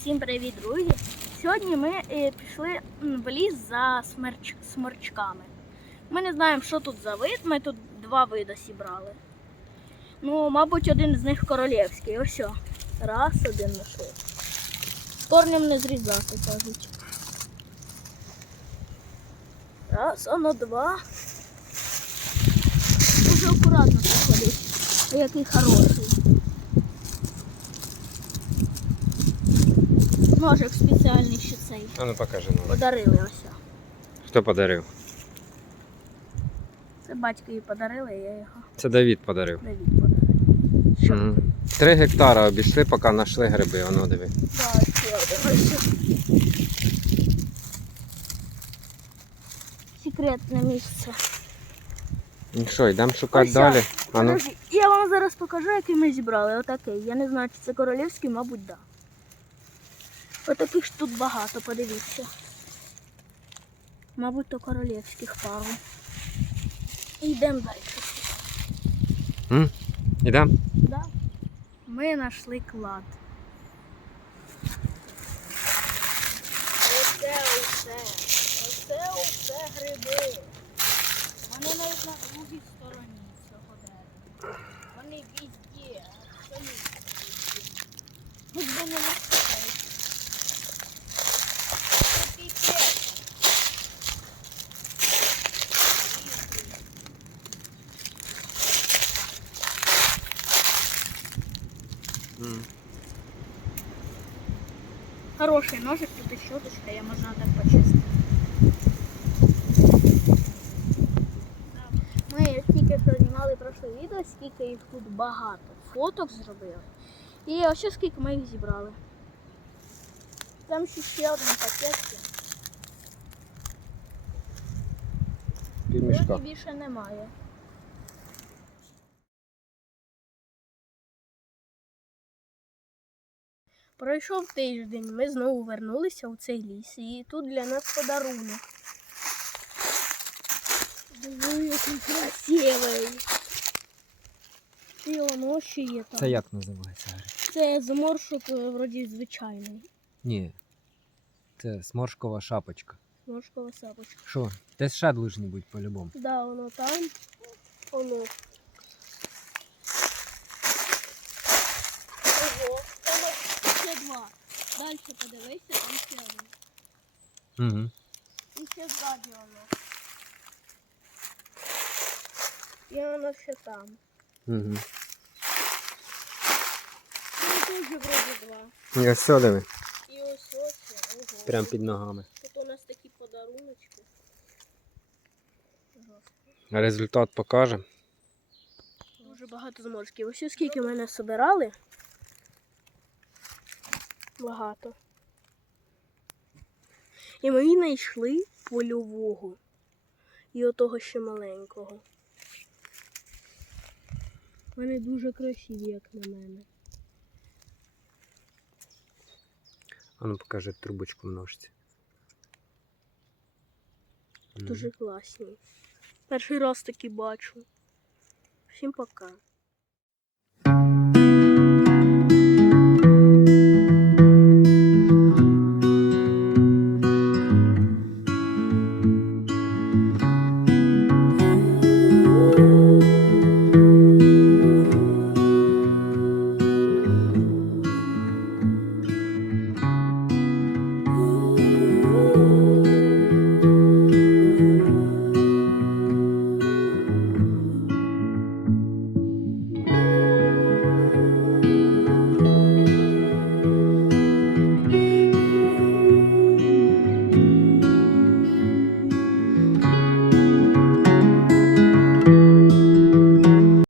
Всім привіт, друзі! Сьогодні ми е, пішли в ліс за смерч... сморчками. Ми не знаємо, що тут за вид. Ми тут два види зібрали. Ну, мабуть, один з них королівський. Ось. о. Раз, один знайшли. Корнем не зрізати, кажуть. Раз, оно два. Дуже акуратно заходить. Який хороший. Ножик спеціальний ще цей. А ну покажи нам. Подарили ось. Хто подарив? Це батько їй подарили, я його Це Давід подарив. Давід подарив. Що? Мгм. Три гектара обійшли, поки знайшли гриби, воно диви. Да, ще один. Секретне місце. Ну що, йдемо шукати Ось, далі. А ну, Подожди, Я вам зараз покажу, який ми зібрали. Отакий. Я не знаю, чи це королівський, мабуть, так. Да. Отаких ж тут багато, подивіться. Мабуть, то королівських пару. Йдемо далі. м? Ідемо? Да. Ми знайшли клад. Оце усе. Оце усе гриби. Вони навіть на другій стороні цього дерева. Вони везде, абсолютно везде. Хоч би не Хороший ножик, тут и щеточка, я можно так почистити. Ми тільки що знімали прошле відео, скільки їх тут багато. Фоток зробили. І ось скільки ми їх зібрали. Там ще ще один пакет. Півмішка. Більше немає. Пройшов тиждень, ми знову вернулися у цей ліс, і тут для нас подарунок. Диви, який красивий. І воно ще є там. Це як називається? Це зморшок е, вроді звичайний. Ні. Це сморшкова шапочка. Зморшкова сапочка. Що? Десь ще должні бути по-любому. Да, воно там. Воно. Ого, ще два. Далі подивися, там ще один. Угу. І ще ззаді воно. І воно ще там. Угу. І тут же вроді два. І ось все диви. І ось ось. Ого. Прям під ногами. Тут у нас такі подаруночки. Результат покаже. Дуже багато зморшків. Ось скільки мене собирали. Багато. І ми знайшли польового. І отого ще маленького. Вони дуже красиві, як на мене. А ну покажи трубочку в ножці. Дуже класні. Перший раз такі бачу. Всім пока.